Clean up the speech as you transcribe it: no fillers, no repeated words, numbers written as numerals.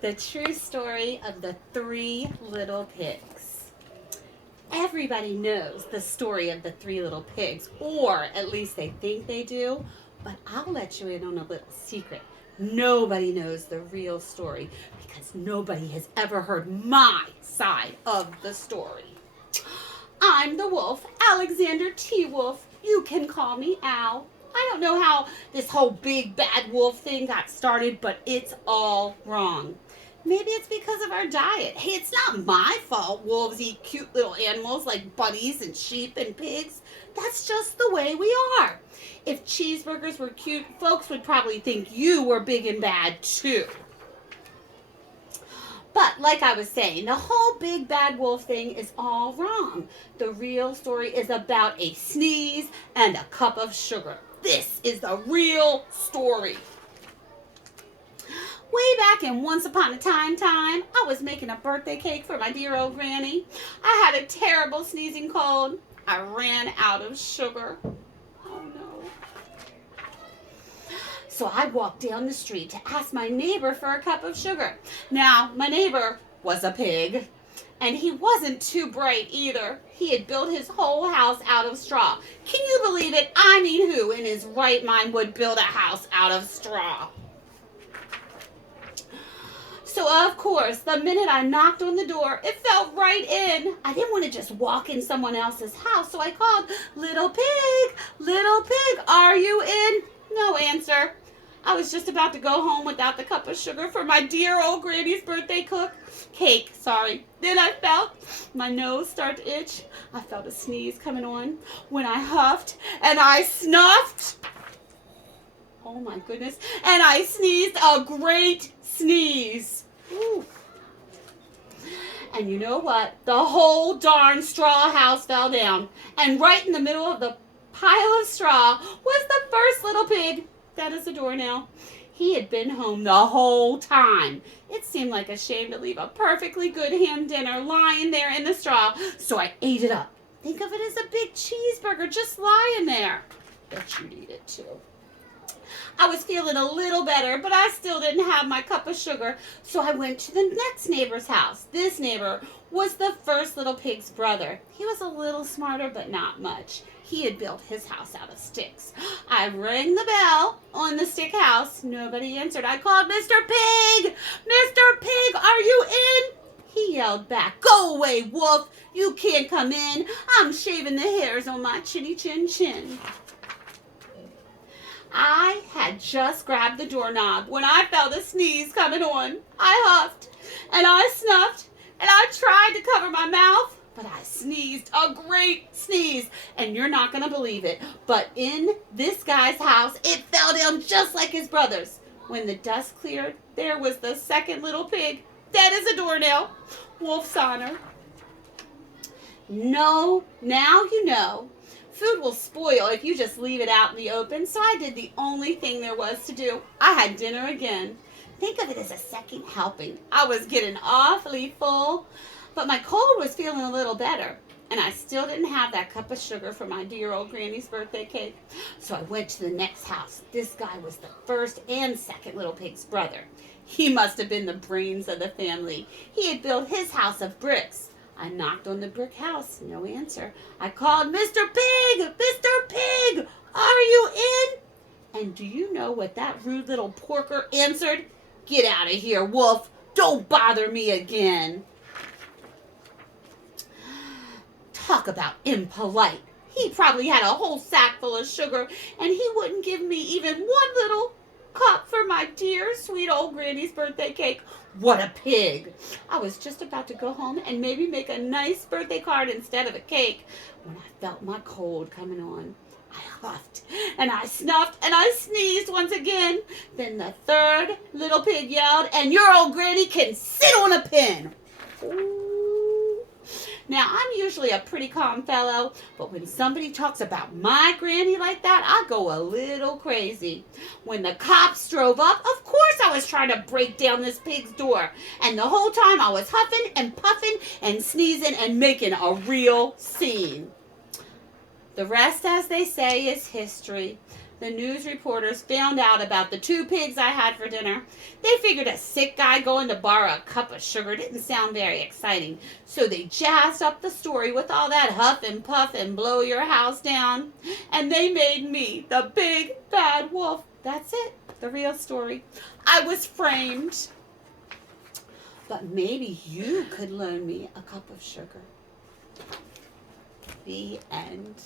The true story of the three little pigs. Everybody knows the story of the three little pigs, or at least they think they do, but I'll let you in on a little secret. Nobody knows the real story because nobody has ever heard my side of the story. I'm the wolf, Alexander T. Wolf. You can call me Al. I don't know how this whole big bad wolf thing got started, but it's all wrong. Maybe it's because of our diet. Hey, it's not my fault wolves eat cute little animals like bunnies and sheep and pigs. That's just the way we are. If cheeseburgers were cute, folks would probably think you were big and bad too. But like I was saying, the whole big bad wolf thing is all wrong. The real story is about a sneeze and a cup of sugar. This is the real story. Way back in Once Upon a Time, I was making a birthday cake for my dear old granny. I had a terrible sneezing cold. I ran out of sugar. Oh no. So I walked down the street to ask my neighbor for a cup of sugar. Now, my neighbor was a pig, and he wasn't too bright either. He had built his whole house out of straw. Can you believe it? I mean, who in his right mind would build a house out of straw? So, of course, the minute I knocked on the door, it fell right in. I didn't want to just walk in someone else's house, so I called, little pig, are you in? No answer. I was just about to go home without the cup of sugar for my dear old granny's birthday cake. Then I felt my nose start to itch. I felt a sneeze coming on when I huffed and I snuffed. Oh my goodness. And I sneezed a great sneeze. Ooh. And you know what? The whole darn straw house fell down. And right in the middle of the pile of straw was the first little pig. That is the door now. He had been home the whole time. It seemed like a shame to leave a perfectly good ham dinner lying there in the straw, so I ate it up. Think of it as a big cheeseburger just lying there. Bet you'd eat it too. I was feeling a little better, but I still didn't have my cup of sugar, so I went to the next neighbor's house. This neighbor was the first little pig's brother. He was a little smarter, but not much. He had built his house out of sticks. I rang the bell on the stick house. Nobody answered. I called, Mr. Pig! Mr. Pig, are you in? He yelled back, go away, wolf. You can't come in. I'm shaving the hairs on my chinny chin chin. I had just grabbed the doorknob when I felt a sneeze coming on. I huffed and I snuffed and I tried to cover my mouth, but I sneezed a great sneeze, and you're not going to believe it, but in this guy's house, it fell down just like his brother's. When the dust cleared, there was the second little pig, dead as a doornail. Wolf's honor. No, now you know. Food will spoil if you just leave it out in the open, so I did the only thing there was to do. I had dinner again. Think of it as a second helping. I was getting awfully full, but my cold was feeling a little better, and I still didn't have that cup of sugar for my dear old granny's birthday cake. So I went to the next house. This guy was the first and second little pig's brother. He must have been the brains of the family. He had built his house of bricks. I knocked on the brick house. No answer. I called, Mr. Pig! Mr. Pig! Are you in? And do you know what that rude little porker answered? Get out of here, wolf. Don't bother me again. Talk about impolite. He probably had a whole sack full of sugar, and he wouldn't give me even one little cup for my dear, sweet old granny's birthday cake. What a pig. I was just about to go home and maybe make a nice birthday card instead of a cake when I felt my cold coming on. I huffed and I snuffed and I sneezed once again. Then the third little pig yelled, and your old granny can sit on a pin. Ooh. Now, I'm usually a pretty calm fellow, but when somebody talks about my granny like that, I go a little crazy. When the cops drove up, of course I was trying to break down this pig's door. And the whole time I was huffing and puffing and sneezing and making a real scene. The rest, as they say, is history. the news reporters found out about the 2 pigs I had for dinner. They figured a sick guy going to borrow a cup of sugar didn't sound very exciting, so they jazzed up the story with all that huff and puff and blow your house down. And they made me the big bad wolf. That's it, the real story. I was framed. But maybe you could loan me a cup of sugar. The end.